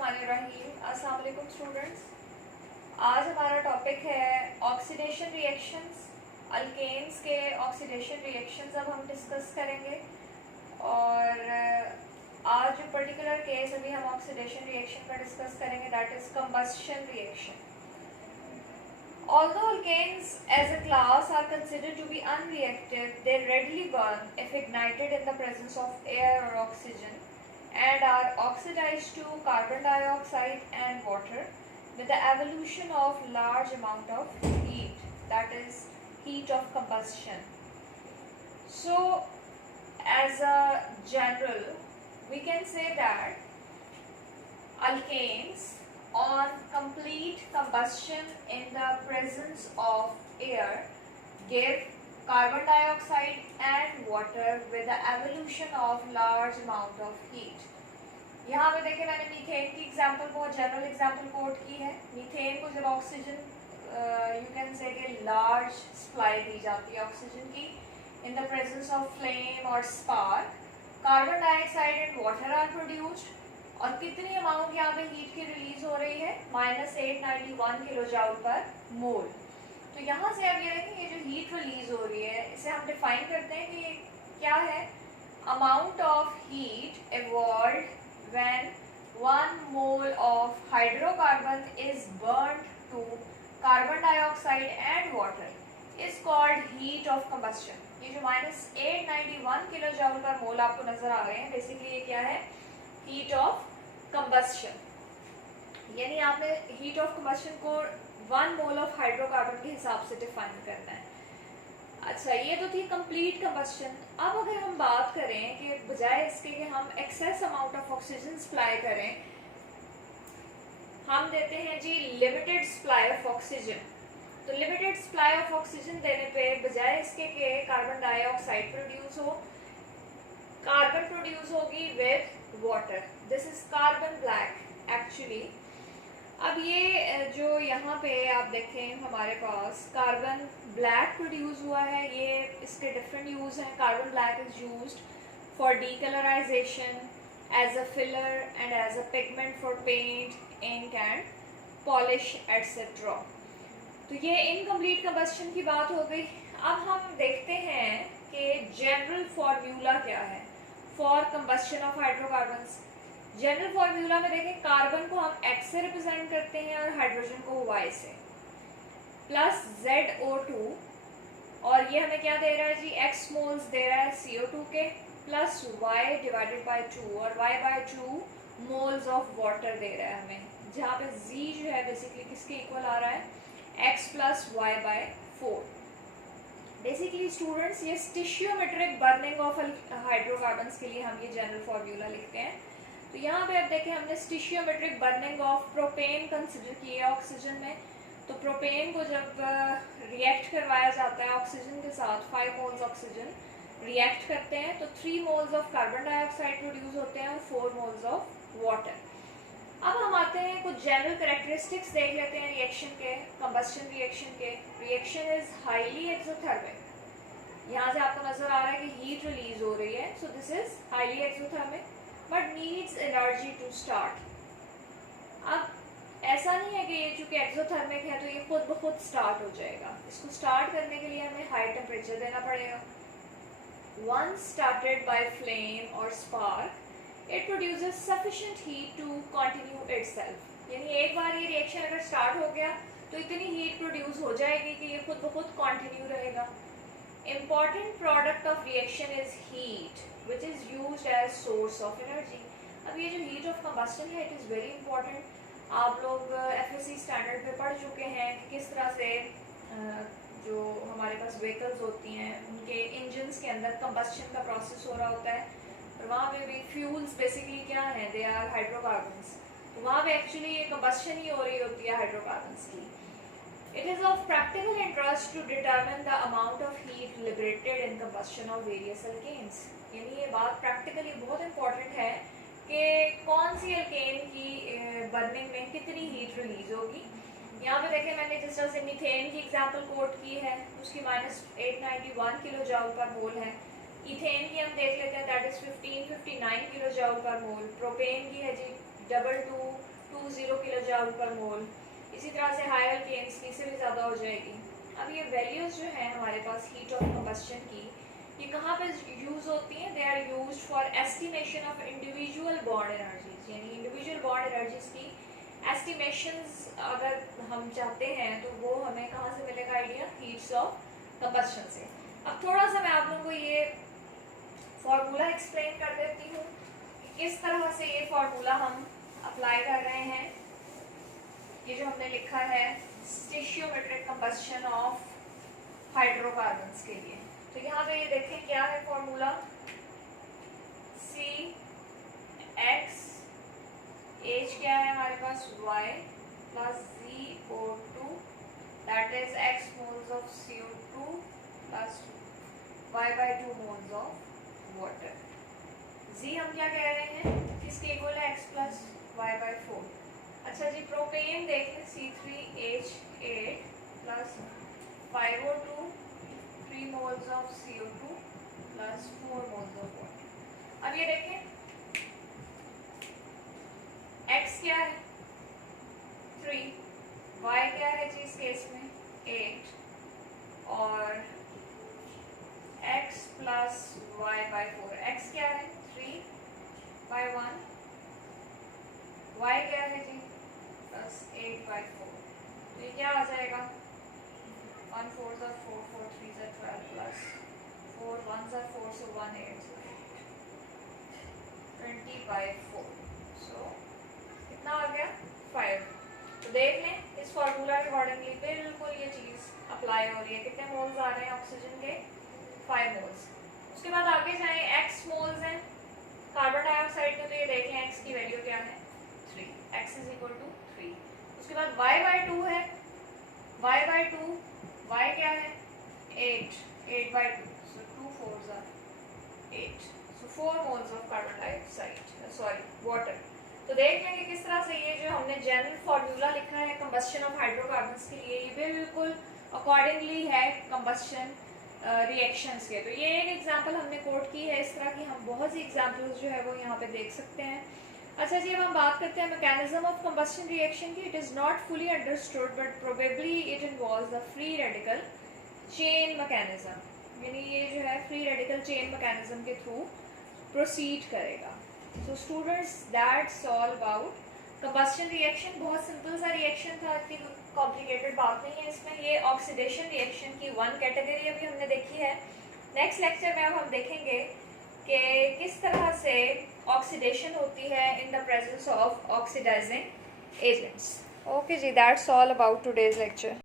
बिस्मिल्लाहिर्रहमानिर्रहीम। अस्सलाम वालेकुम स्टूडेंट्स। आज हमारा टॉपिक है ऑक्सीडेशन रिएक्शंस। अल्केन्स के ऑक्सीडेशन रिएक्शंस अब हम डिस्कस करेंगे। और आज जो पर्टिकुलर केस अभी हम ऑक्सीडेशन रिएक्शन का डिस्कस करेंगे that is combustion reaction. Although alkanes as a class are considered to be unreactive, they readily burn if ignited in the presence of air or oxygen and are oxidized to carbon dioxide and water with the evolution of large amount of heat, that is heat of combustion. So as a general we can say that alkanes on complete combustion in the presence of air give carbon dioxide and water with the evolution of large amount of heat. यहाँ पे देखिए मैंने methane की example बहुत general example coat की है। Methane को जब ऑक्सीजन यू कैन से कि लार्ज सप्लाई दी जाती है ऑक्सीजन की in the presence of flame और spark, carbon dioxide and water are produced. और कितनी अमाउंट यहाँ पे हीट की रिलीज हो रही है? -891 किलो जूल पर मोल। तो यहाँ से अब ये देखें, ये जो हीट रिलीज हो रही है इसे हम डिफाइन करते हैं कि क्या है? Amount of heat evolved when 1 mole of hydrocarbon is burned to carbon dioxide and water is called heat of combustion. ये जो -891 किलो जूल पर मोल आपको नजर आ रहे हैं, बेसिकली ये क्या है? Heat of combustion. यानी आपने हीट ऑफ कंबस्शन को 1 मोल ऑफ हाइड्रोकार्बन के हिसाब से डिफाइन करना है। अच्छा, ये तो थी कंप्लीट कंबस्शन। अब अगर हम बात करें कि बजाय इसके कि हम excess amount of oxygen supply करें, हम देते हैं जी लिमिटेड सप्लाई ऑफ ऑक्सीजन। तो लिमिटेड सप्लाई ऑफ ऑक्सीजन देने पे बजाय इसके कि कार्बन डाइऑक्साइड प्रोड्यूस हो, कार्बन प्रोड्यूस होगी with water. This is carbon black actually. अब ये जो यहाँ पे आप देखें हमारे पास कार्बन ब्लैक प्रोड्यूस हुआ है, ये इसके डिफरेंट यूज हैं। Carbon black is used for decolourisation, as a filler and as a pigment for paint, ink and polish etcetera. तो ये इनकम्प्लीट कंबस्शन की बात हो गई। अब हम देखते हैं कि जनरल फॉर्मूला क्या है for combustion of hydrocarbons. General formula में देखें, कार्बन को हम X से रिप्रेजेंट करते हैं और हाइड्रोजन को Y से, प्लस ZO2। और ये हमें क्या दे रहा है जी? X मोल्स दे रहा है CO2 के, प्लस Y डिवाइडेड बाय 2 और Y/2 मोल्स ऑफ वाटर दे रहा है हमें, जहाँ पे Z जो है बेसिकली किसके इक्वल आ रहा है? X + Y/4। बेसिकली स्टूडेंट्स, ये स्टिशियोमेट्रिक बर्निंग ऑफ हाइड्रोकार्बन्स के लिए हम ये जनरल फॉर्मूला लिखते हैं। तो यहाँ पे अब देखें, हमने स्टिशियोमेट्रिक बर्निंग ऑफ प्रोपेन कंसिडर किया ऑक्सीजन में। तो प्रोपेन को जब रिएक्ट करवाया जाता है ऑक्सीजन के साथ, 5 मोल्स ऑक्सीजन रिएक्ट करते हैं तो 3 moles of carbon dioxide produce होते हैं और 4 मोल्स ऑफ वाटर। अब हम आते हैं कुछ जनरल कैरेक्टरिस्टिक्स देख लेते हैं रिएक्शन के, कंबस्शन रिएक्शन के। Reaction is highly exothermic. यहाँ से आपको नजर आ रहा है कि हीट रिलीज हो रही है, so this is highly exothermic but needs energy to start. अब ऐसा नहीं है कि ये चूंकि एक्सोथर्मिक है तो ये खुद ब खुद स्टार्ट हो जाएगा। इसको स्टार्ट करने के लिए हमें हाई टेम्परेचर देना पड़ेगा। Once started by flame or spark, it produces sufficient heat to continue itself। यानी एक बार ये रिएक्शन अगर स्टार्ट हो गया तो इतनी हीट प्रोड्यूस हो जाएगी कि ये खुद ब खुद कंटिन्यू रहेगा। Important product of reaction is heat, which is used as source of energy। अब ये जो heat of combustion है, it is very important। आप लोग FSC स्टैंडर्ड पे पढ़ चुके हैं कि किस तरह से जो हमारे पास व्हीकल्स होती हैं उनके इंजन्स के अंदर कंबस्शन का प्रोसेस हो रहा होता है, और वहाँ पे भी फ्यूल्स बेसिकली क्या हैं? They are hydrocarbons. तो वहाँ पे एक्चुअली ये कंबस्शन ही हो रही होती है हाइड्रोकार्बन्स की। It is of practical interest to determine the amount of heat liberated in combustion of various alkanes। यानी ये बात प्रैक्टिकली बहुत इंपॉर्टेंट है कि कौन सी अल्केन की बर्निंग में कितनी हीट रिलीज होगी। यहाँ पे देखें, मैंने जिस तरह से मीथेन की एग्जांपल कोट की है, उसकी -891 किलो जूल पर मोल है। इथेन की हम देख लेते हैं, दैट इज 1559 किलो जूल पर मोल। प्रोपेन की है जी 22 20 किलो जूल पर मोल। इसी तरह से हायर अल्केन्स की से भी ज़्यादा हो जाएगी। अब ये वैल्यूज़ जो हैं हमारे पास हीट ऑफ कंबस्शन की, ये कहाँ पे यूज़ होती हैं? They are used for estimation of individual bond energies, यानी इंडिविजुअल बॉन्ड एनर्जीज की एस्टिमेशंस अगर हम चाहते हैं तो वो हमें कहाँ से मिलेगा आइडिया? हीट्स ऑफ कंबस्शन से। अब थोड़ा सा मैं आप लोगों को ये फॉर्मूला एक्सप्लेन कर देती हूँ कि किस तरह से ये फॉर्मूला हम अप्लाई कर रहे हैं। ये जो हमने लिखा है स्टेशियोमेट्रिक कंबस्शन ऑफ हाइड्रोकार्बन्स के लिए, तो यहाँ पे ये देखें क्या है फॉर्मूला, सी एक्स, एच क्या है हमारे पास y plus ZO2 that is x moles of CO2 plus y/2 moles of water. z हम क्या कह रहे हैं, किसके इक्वल है? x plus y/4। अच्छा जी, प्रोपेन देख लें, C3H8 plus 5O2 3 moles of CO2 plus 4 moles of water. अब ये देखें x क्या है? 3, y क्या है जी इस केस में? 8 और x प्लस y/4। x क्या है? 3/1, y क्या है जी? प्लस 8/4। तो ये क्या आ जाएगा? 1 4 4 4 3 12 प्लस 4 1 4, so 1 8 20/4। सो कितना आ गया? 5। तो देख लें इस फॉर्मूला के अकॉर्डिंगली बिल्कुल ये चीज़ अप्लाई हो रही है। कितने मोल्स आ रहे हैं ऑक्सीजन के? 5 मोल्स। उसके बाद आगे जाएं, x मोल्स हैं कार्बन डाइऑक्साइड के, तो ये देख लें x की वैल्यू क्या है? 3, x इज इक्वल टू 3। उसके बाद y/2 है, y/2 y क्या है? 8/2, so 2 4s are 8, so 4 moles of carbon dioxide, water। तो देख लेंगे किस तरह से ये जो हमने जनरल फार्मूला लिखा है कंबस्शन ऑफ हाइड्रोकार्बन्स के लिए, ये बिल्कुल अकॉर्डिंगली है कंबस्शन रिएक्शंस के। तो ये एक एग्जांपल हमने कोट की है, इस तरह की हम बहुत सी एग्जांपल्स जो है वो यहाँ पे देख सकते हैं। अच्छा जी, अब हम बात करते हैं मैकेनिज्म ऑफ कंबस्शन रिएक्शन की। It is not fully understood but probably it involves the free radical chain mechanism, यानी ये जो है फ्री रेडिकल चेन मैकेनिज्म के थ्रू प्रोसीड करेगा। तो students that's all about combustion reaction. बहुत सिंपल सा रिएक्शन था, इतनी कॉम्प्लिकेटेड बात नहीं है इसमें। ये ऑक्सीडेशन रिएक्शन की 1 कैटेगरी अभी हमने देखी है। नेक्स्ट लेक्चर में अब हम देखेंगे कि किस तरह से ऑक्सीडेशन होती है in the presence of oxidising agents. Okay जी, that's all about today's lecture.